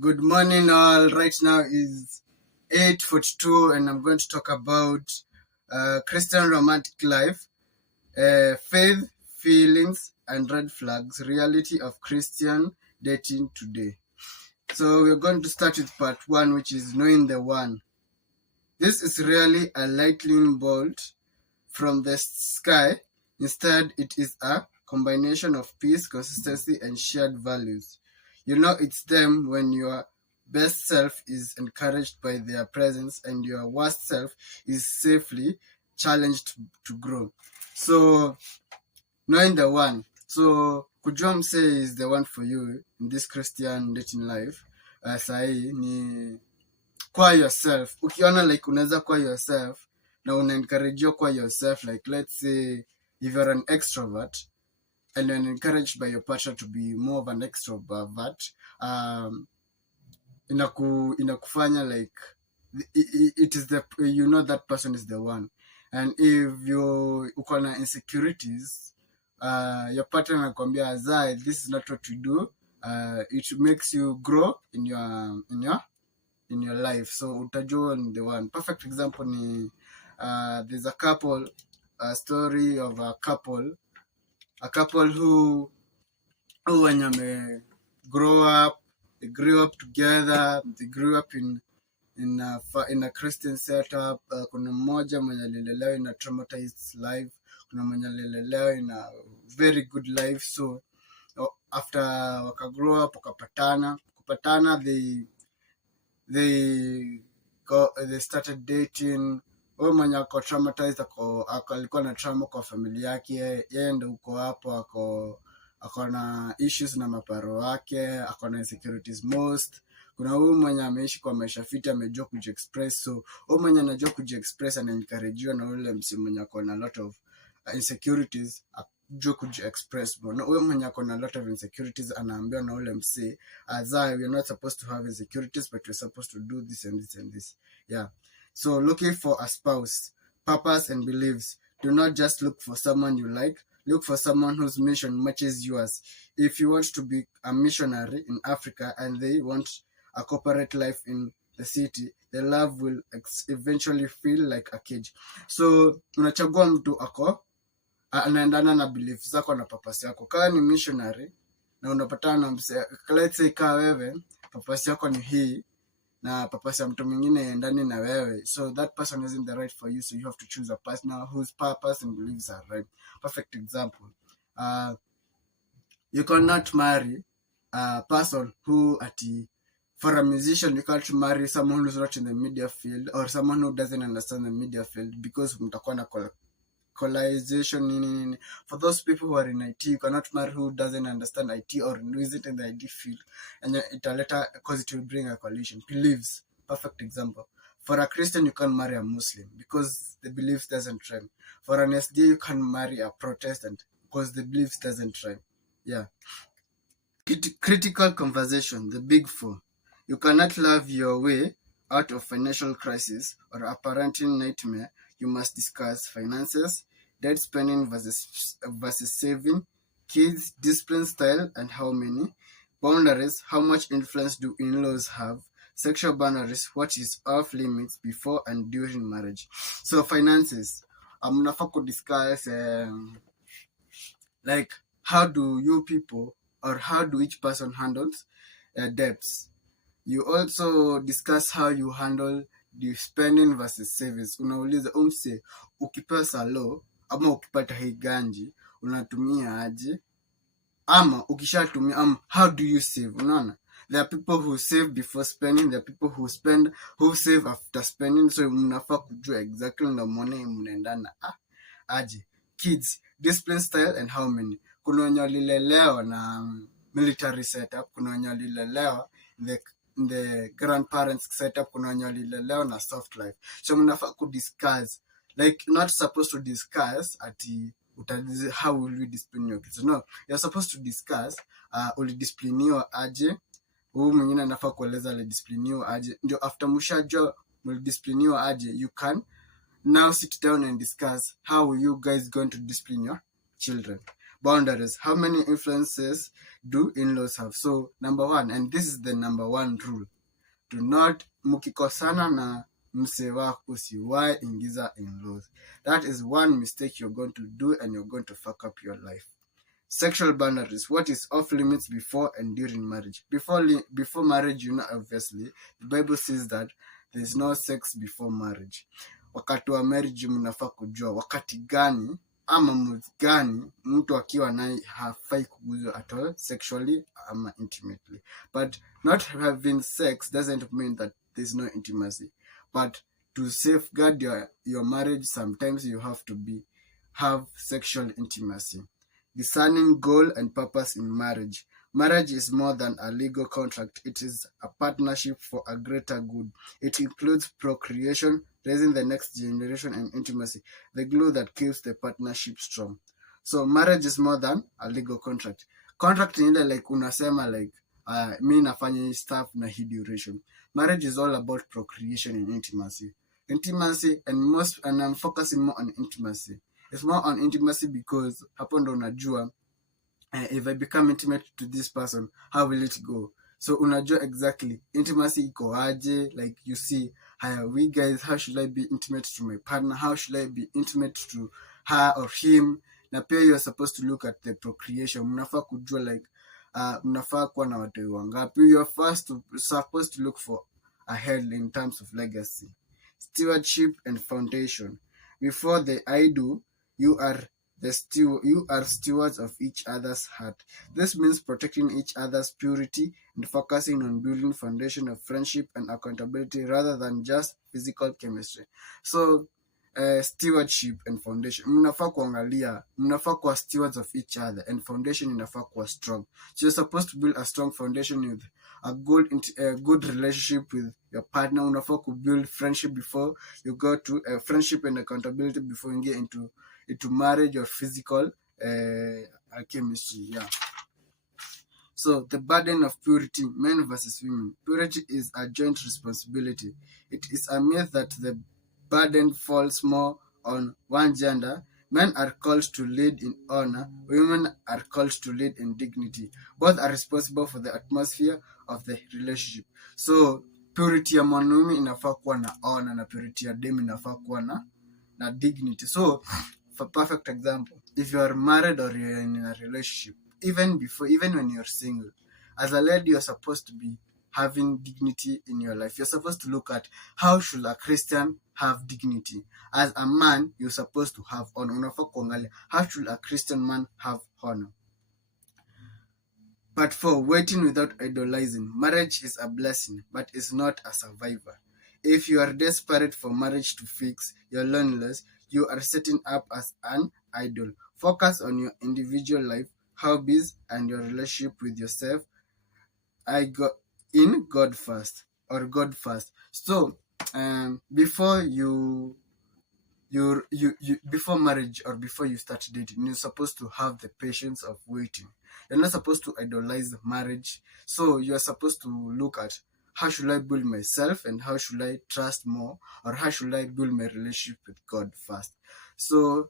Good morning, all. Right now is 8:42, and I'm going to talk about Christian romantic life, faith, feelings, and red flags. Reality of Christian dating today. So we're going to start with part one, which is knowing the one. This is really a lightning bolt from the sky. Instead, it is a combination of peace, consistency, and shared values. You know it's them when your best self is encouraged by their presence and your worst self is safely challenged to grow. So, knowing the one. So, kujua mse is the one for you in this Christian dating life. Sahi ni kwa yourself. Ukiona like unaweza kwa yourself na unaencourage kwa yourself, like let's say if you're an extrovert and you're encouraged by your partner to be more of an extrovert, inakufanya like it is the, you know, that person is the one. And if you uko na insecurities, your partner anakuambia Azai, this is not what you do, it makes you grow in your life. So utajua ni the one. Perfect example ni there's a couple, a story of a couple who when they grew up together, they grew up in a Christian setup. Kuna mmoja mwenye alilelewa in a traumatized life, kuna mwenye alilelewa in a very good life. So after waka grow up wakapatana, they started dating. Huyo mwenye ako traumatized alikuwa na trauma kwa familia yake, yeye ndo uko hapo ako na issues na maparo wake, ako na insecurities most. Kuna huyu mwenye ameishi kwa maisha fiti, amejua kujiexpress. So huyu mwenye anajua kujiexpress anaencouragewa na ule msi mwenye ako na lot of insecurities jua kujiexpress. Huyo mwenye ako na lot of insecurities anaambiwa na ule msi, Azai, we're not supposed to have insecurities, but we're supposed to do this and this and this. Yeah. So looking for a spouse, purpose and beliefs. Do not just look for someone you like. Look for someone whose mission matches yours. If you want to be a missionary in Africa and they want a corporate life in the city, the love will eventually feel like a cage. So unachagua mtu anaendana na beliefs zako na purpose yako. Kama ni missionary na unapatana na mse, let's say kama wewe purpose yako ni hii na purpose ya mtu mwingine ndani na wewe, so that person isn't the right for you, so you have to choose a partner whose purpose and beliefs are right. Perfect example, you cannot marry a person who for a musician, you can't marry someone who's not in the media field or someone who doesn't understand the media field, because mtakuwa na colonization. For those people who are in IT, you cannot marry who doesn't understand IT or who isn't in the IT field, and it will bring a collision. Beliefs, perfect example. For a Christian, you can't marry a Muslim because the beliefs doesn't rhyme. For an SD, you can't marry a Protestant because the beliefs doesn't rhyme. Yeah. Critical conversation, the big four. You cannot love your way out of financial crisis or a parenting nightmare. You must discuss finances, debt spending versus saving, kids, discipline style and how many, boundaries, how much influence do in-laws have, sexual boundaries, what is off limits before and during marriage. So finances, mnafaa kudiscuss like how do you people or how do each person handles debts. You also discuss how you handle the spending versus savings. Unauliza umse, ukipewa salo ama ukipata hii ganji unatumia aje, ama ukishatumia how do you save? Unaona, there are people who save before spending, there are people who save after spending. So mnafaa kujua exactly na muone mnaendana aje. Kids, discipline style and how many. Kuna wenye walilelewa na military setup, kuna wenye walilelewa the grandparents setup, kuna wenye walilelewa na soft life. So mnafaa kudiscuss, like not supposed to discuss how will we discipline your kids. No, you're supposed to discuss ulidiscipliniwa aje, huyu mwingine anafaa kueleza alidiscipliniwa aje, ndio after mshajua mlidiscipliniwa aje, you can now sit down and discuss how you guys going to discipline your children. Boundaries. How many influences do in-laws have? So number one, and this is the number one rule, do not, mkikosana na mse wako usiwahi ingiza in-laws. That is one mistake you're going to do, and you're going to fuck up your life. Sexual boundaries. What is off limits before and during marriage? Before marriage, obviously the Bible says that there is no sex before marriage. Wakati wa marriage mnafaa kujua wakati gani ama mood gani mtu akiwa naye hafai kuguzwa at all, sexually ama intimately. But not having sex doesn't mean that there's no intimacy. But to safeguard your marriage, sometimes you have to have sexual intimacy. Discerning goal and purpose in marriage. Marriage is more than a legal contract. It is a partnership for a greater good. It includes procreation, raising the next generation, and intimacy, the glue that keeps the partnership strong. So marriage is more than a legal contract. Contract ni ile like unasema like mi nafanya hii stuff na hii duration. Marriage is all about procreation and intimacy. And I'm focusing more on intimacy. It's more on intimacy because hapo ndo unajua if I become intimate to this person, how will it go? So unajua exactly intimacy iko aje, like you see, we guys, how should I be intimate to my partner? How should I be intimate to her or him? Na pia you're supposed to look at the procreation. Mnafaa kujua like mnafaa kuwa na watu wangapi. You're supposed to look for ahead in terms of legacy. Stewardship and foundation. Before the I do, you are stewards of each other's heart. This means protecting each other's purity and focusing on building foundation of friendship and accountability rather than just physical chemistry. So stewardship and foundation, mnafaa kuangalia, mnafaa kuwa stewards of each other, and foundation inafaa kuwa strong. So you're supposed to build a strong foundation with a good relationship with your partner. Unafaa ku build friendship before you go to friendship and accountability before you get into marriage or physical chemistry. Yeah. So the burden of purity, men versus women. Purity is a joint responsibility. It is a myth that the burden falls more on one gender. Men are called to lead in honor. Women are called to lead in dignity. Both are responsible for the atmosphere of the relationship. So purity ya mwanaume inafaa kuwa na honor, na purity ya dem inafaa kuwa na dignity. So for perfect example, if you are married or you're in a relationship, even when you're single, as a lady, you're supposed to be having dignity in your life. You're supposed to look at how should a Christian have dignity. As a man, you're supposed to have honor. Unafaa kuangalia how should a Christian man have honor. But for waiting without idolizing, marriage is a blessing, but it's not a survivor. If you are desperate for marriage to fix your loneliness, you are setting up as an idol. Focus on your individual life, hobbies, and your relationship with yourself. In God first, or God first. So before before marriage or before you start dating, you're supposed to have the patience of waiting. You're not supposed to idolize marriage. So you're supposed to look at how should I build myself, and how should I trust more, or how should I build my relationship with God first. So